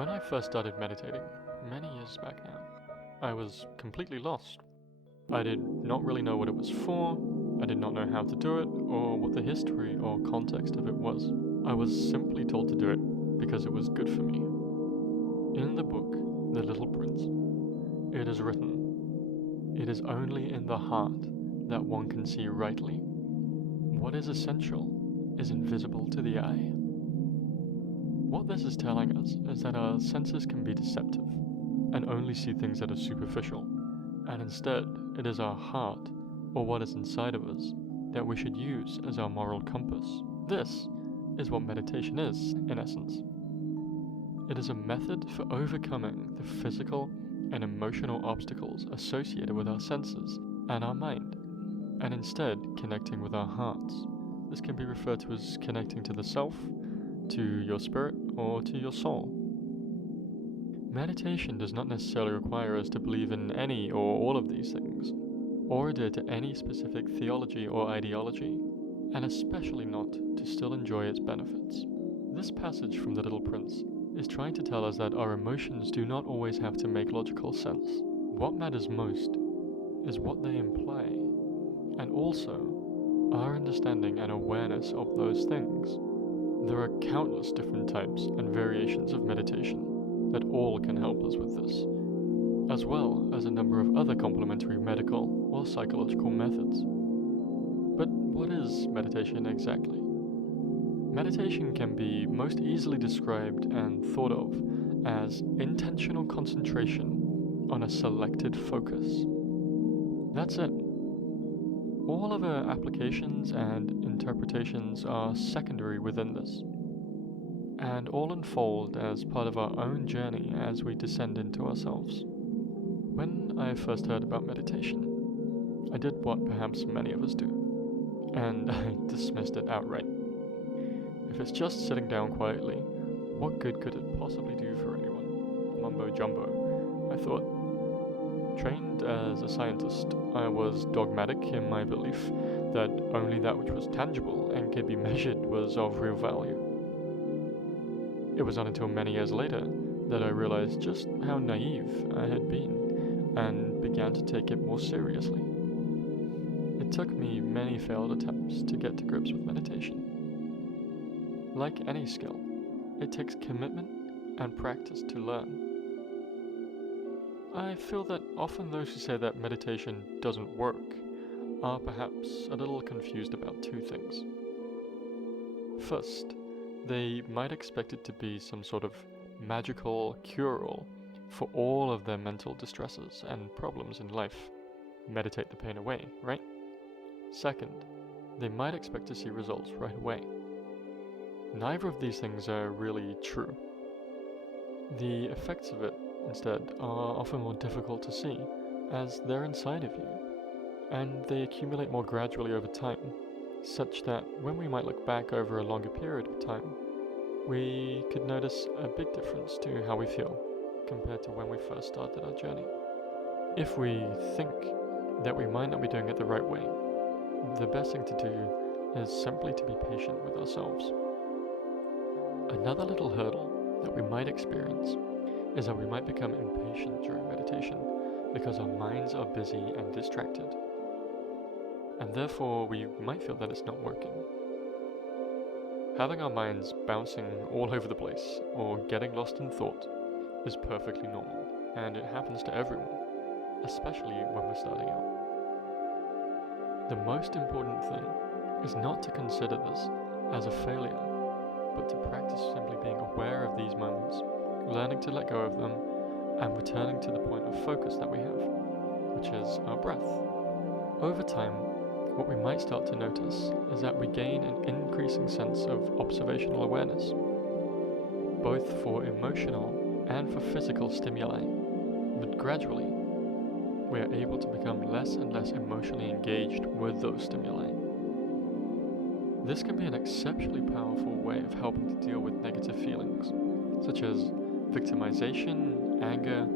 When I first started meditating, many years back now, I was completely lost. I did not really know what it was for, I did not know how to do it, or what the history or context of it was. I was simply told to do it because it was good for me. In the book, The Little Prince, it is written, "It is only in the heart that one can see rightly. What is essential is invisible to the eye." What this is telling us is that our senses can be deceptive and only see things that are superficial, and instead it is our heart, or what is inside of us, that we should use as our moral compass. This is what meditation is, in essence. It is a method for overcoming the physical and emotional obstacles associated with our senses and our mind, and instead connecting with our hearts. This can be referred to as connecting to the self, to your spirit, or to your soul. Meditation does not necessarily require us to believe in any or all of these things, or adhere to any specific theology or ideology, and especially not to still enjoy its benefits. This passage from The Little Prince is trying to tell us that our emotions do not always have to make logical sense. What matters most is what they imply, and also our understanding and awareness of those things. There are countless different types and variations of meditation that all can help us with this, as well as a number of other complementary medical or psychological methods. But what is meditation exactly? Meditation can be most easily described and thought of as intentional concentration on a selected focus. That's it. All other applications and interpretations are secondary within this, and all unfold as part of our own journey as we descend into ourselves. When I first heard about meditation, I did what perhaps many of us do, and I dismissed it outright. If it's just sitting down quietly, what good could it possibly do for anyone? Mumbo jumbo, I thought. Trained as a scientist, I was dogmatic in my belief that only that which was tangible and could be measured was of real value. It was not until many years later that I realized just how naive I had been and began to take it more seriously. It took me many failed attempts to get to grips with meditation. Like any skill, it takes commitment and practice to learn. I feel that often those who say that meditation doesn't work are perhaps a little confused about two things. First, they might expect it to be some sort of magical cure-all for all of their mental distresses and problems in life. Meditate the pain away, right? Second, they might expect to see results right away. Neither of these things are really true. The effects of it, instead, are often more difficult to see, as they're inside of you, and they accumulate more gradually over time, such that when we might look back over a longer period of time, we could notice a big difference to how we feel compared to when we first started our journey. If we think that we might not be doing it the right way, the best thing to do is simply to be patient with ourselves. Another little hurdle that we might experience is that we might become impatient during meditation because our minds are busy and distracted, and therefore we might feel that it's not working. Having our minds bouncing all over the place or getting lost in thought is perfectly normal, and it happens to everyone, especially when we're starting out. The most important thing is not to consider this as a failure, but to practice simply being aware of these moments, learning to let go of them, and returning to the point of focus that we have, which is our breath. Over time, what we might start to notice is that we gain an increasing sense of observational awareness, both for emotional and for physical stimuli, but gradually, we are able to become less and less emotionally engaged with those stimuli. This can be an exceptionally powerful way of helping to deal with negative feelings, such as victimization, anger,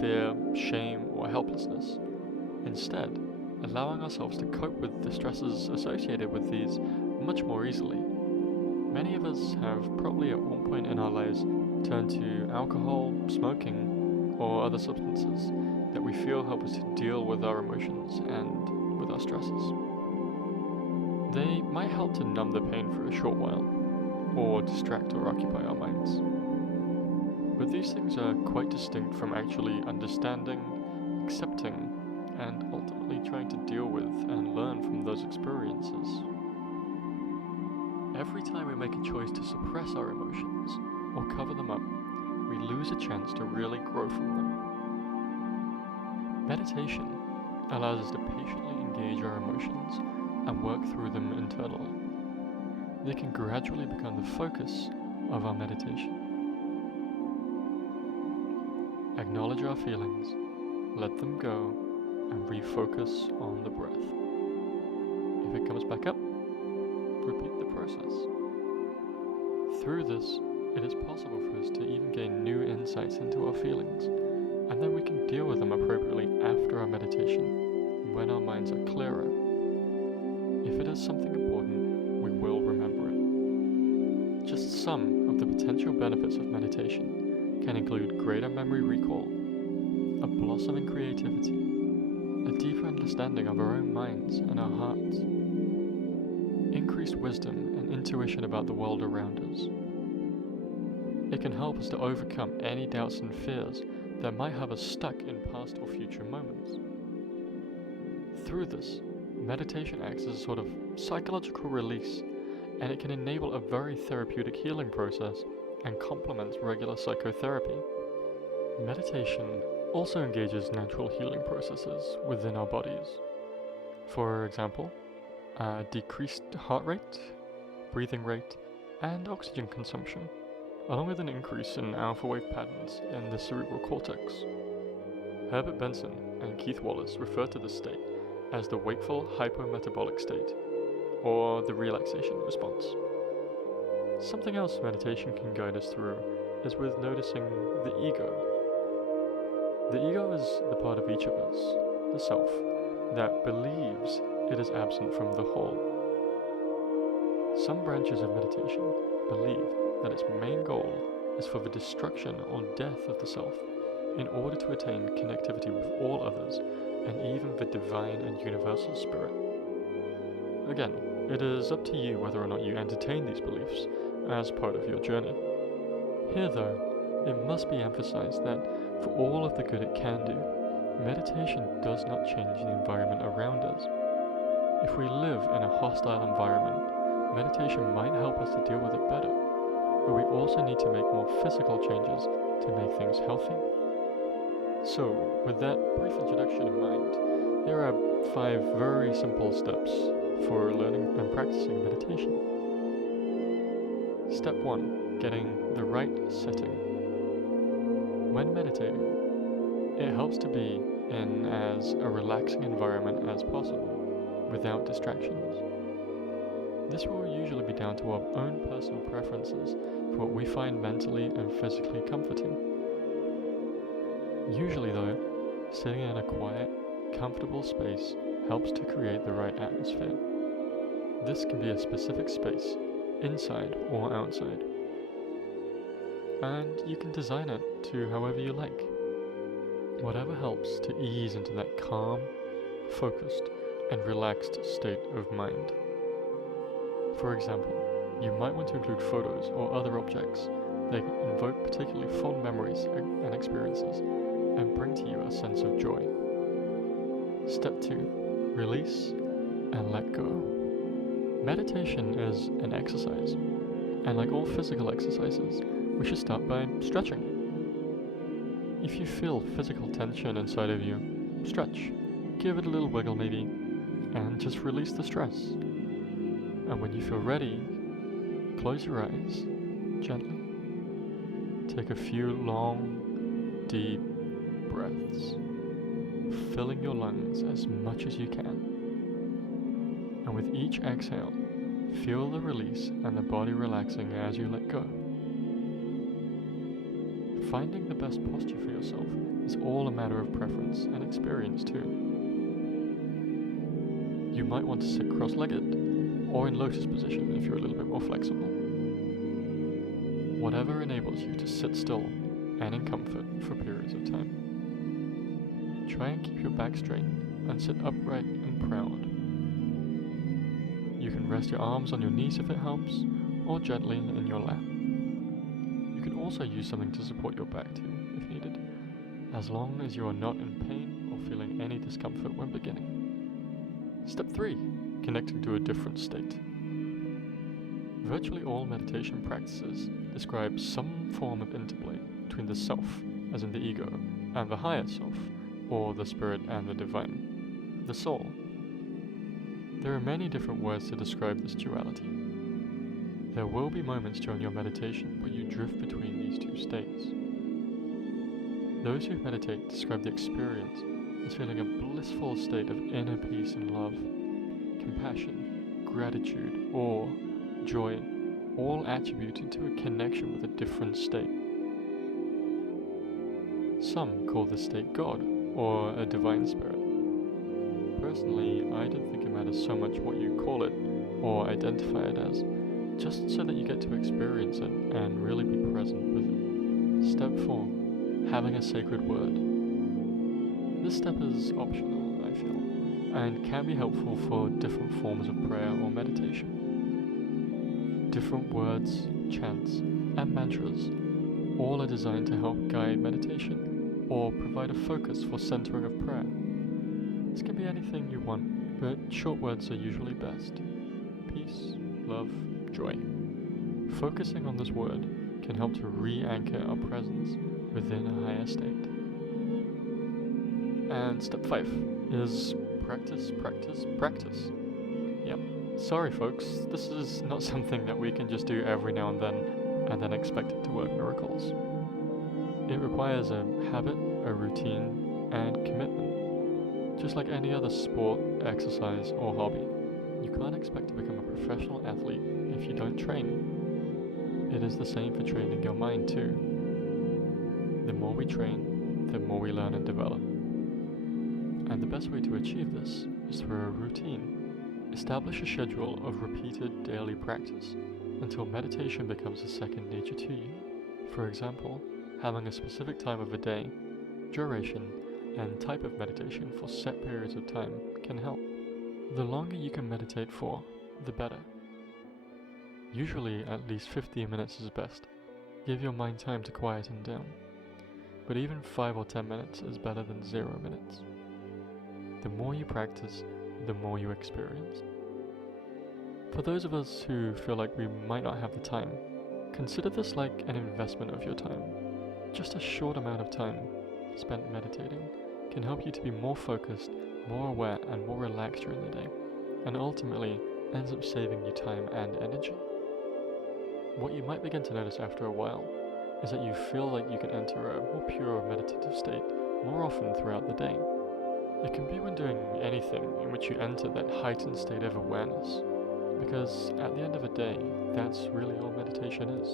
fear, shame, or helplessness. Instead, allowing ourselves to cope with the stresses associated with these much more easily. Many of us have probably at one point in our lives turn to alcohol, smoking, or other substances that we feel help us to deal with our emotions and with our stresses. They might help to numb the pain for a short while, or distract or occupy our minds. But these things are quite distinct from actually understanding, accepting, and ultimately trying to deal with and learn from those experiences. Every time we make a choice to suppress our emotions or cover them up, we lose a chance to really grow from them. Meditation allows us to patiently engage our emotions and work through them internally. They can gradually become the focus of our meditation. Acknowledge our feelings, let them go, and refocus on the breath. If it comes back up, repeat the process. Through this, it is possible for us to even gain new insights into our feelings, and then we can deal with them appropriately after our meditation, when our minds are clearer. If it is something important, we will remember it. Just some of the potential benefits of meditation can include greater memory recall, a blossom in creativity, a deeper understanding of our own minds and our hearts, increased wisdom and intuition about the world around us. It can help us to overcome any doubts and fears that might have us stuck in past or future moments. Through this, meditation acts as a sort of psychological release, and it can enable a very therapeutic healing process and complements regular psychotherapy. Meditation also engages natural healing processes within our bodies. For example, decreased heart rate, breathing rate, and oxygen consumption, along with an increase in alpha wave patterns in the cerebral cortex. Herbert Benson and Keith Wallace refer to this state as the wakeful hypometabolic state, or the relaxation response. Something else meditation can guide us through is with noticing the ego. The ego is the part of each of us, the self, that believes it is absent from the whole. Some branches of meditation believe that its main goal is for the destruction or death of the self in order to attain connectivity with all others and even the divine and universal spirit. Again, it is up to you whether or not you entertain these beliefs as part of your journey. Here though, it must be emphasized that for all of the good it can do, meditation does not change the environment around us. If we live in a hostile environment, meditation might help us to deal with it better, but we also need to make more physical changes to make things healthy. So, with that brief introduction in mind, here are 5 very simple steps for learning and practicing meditation. Step 1. Getting the right setting. When meditating, it helps to be in as a relaxing environment as possible, without distractions. This will usually be down to our own personal preferences for what we find mentally and physically comforting. Usually though, sitting in a quiet, comfortable space helps to create the right atmosphere. This can be a specific space, inside or outside. And you can design it to however you like. Whatever helps to ease into that calm, focused, and relaxed state of mind. For example, you might want to include photos or other objects that invoke particularly fond memories and experiences and bring to you a sense of joy. Step 2. Release and let go. Meditation is an exercise, and like all physical exercises, we should start by stretching. If you feel physical tension inside of you, stretch, give it a little wiggle maybe, and just release the stress. And when you feel ready, close your eyes gently. Take a few long, deep breaths, filling your lungs as much as you can. And with each exhale, feel the release and the body relaxing as you let go. Finding the best posture for yourself is all a matter of preference and experience too. You might want to sit cross-legged or in lotus position if you're a little bit more flexible. whatever enables you to sit still and in comfort for periods of time. Try and keep your back straight and sit upright and proud. You can rest your arms on your knees if it helps, or gently in your lap. You can also use something to support your back too, if needed, as long as you are not in pain or feeling any discomfort when beginning. Step 3. Connecting to a different state. Virtually all meditation practices describe some form of interplay between the self, as in the ego, and the higher self, or the spirit and the divine, the soul. There are many different words to describe this duality. There will be moments during your meditation where you drift between these two states. Those who meditate describe the experience as feeling a blissful state of inner peace and love, compassion, gratitude, awe, joy, all attributed to a connection with a different state. Some call this state God, or a divine spirit. Personally, I don't think it matters so much what you call it, or identify it as, just so that you get to experience it and really be present with it. Step 4. Having a sacred word. This step is optional, I feel, and can be helpful for different forms of prayer or meditation. Different words, chants, and mantras all are designed to help guide meditation or provide a focus for centering of prayer. This can be anything you want, but short words are usually best. Peace, love, joy. Focusing on this word can help to re-anchor our presence within a higher state. And step 5 is practice, practice, practice. Yep, sorry folks, this is not something that we can just do every now and then expect it to work miracles. It requires a habit, a routine, and commitment. Just like any other sport, exercise, or hobby, you can't expect to become a professional athlete if you don't train. It is the same for training your mind too. The more we train, the more we learn and develop. And the best way to achieve this is through a routine. Establish a schedule of repeated daily practice until meditation becomes a second nature to you. For example, having a specific time of the day, duration, and type of meditation for set periods of time can help. The longer you can meditate for, the better. Usually at least 15 minutes is best. Give your mind time to quieten down. But even 5 or 10 minutes is better than 0 minutes. The more you practice, the more you experience. For those of us who feel like we might not have the time, consider this like an investment of your time. Just a short amount of time spent meditating can help you to be more focused, more aware, and more relaxed during the day, and ultimately ends up saving you time and energy. What you might begin to notice after a while is that you feel like you can enter a more pure meditative state more often throughout the day. It can be when doing anything in which you enter that heightened state of awareness, because at the end of the day, that's really all meditation is.